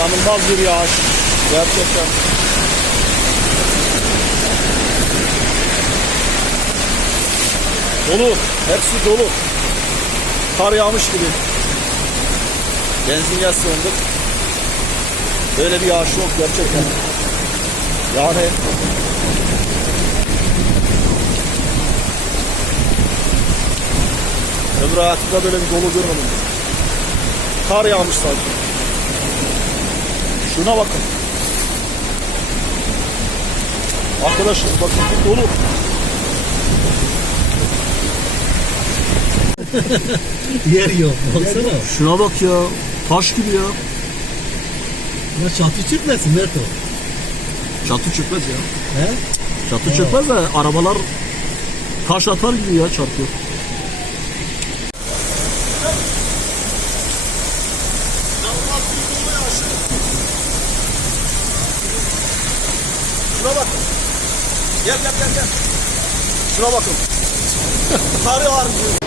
İnanılmaz bir yağış. Gerçekten. Dolu. Hepsi dolu. Kar yağmış gibi. Benzin sığındık. Böyle bir yağış yok gerçekten. Yani ömrü hayatımda böyle bir dolu görmedim. Kar yağmış sadece. Şuna bakın. Arkadaşlar bakın bu dolu. Yer yok. Baksana. Şuna bak ya. Taş gibi ya. Ya çatı çıkmasın Merto. Çatı çökmez ya. He? Çatı çökmez de arabalar taş atar gibi ya çarpıyor. Şuna bak. Gel gel gel gel. Şuna bakın. Kar yağar diyor.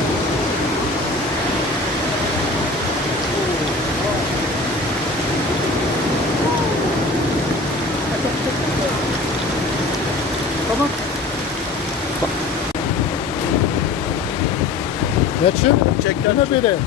Tamam. Geçin. Çekten. Yine böyle. Yani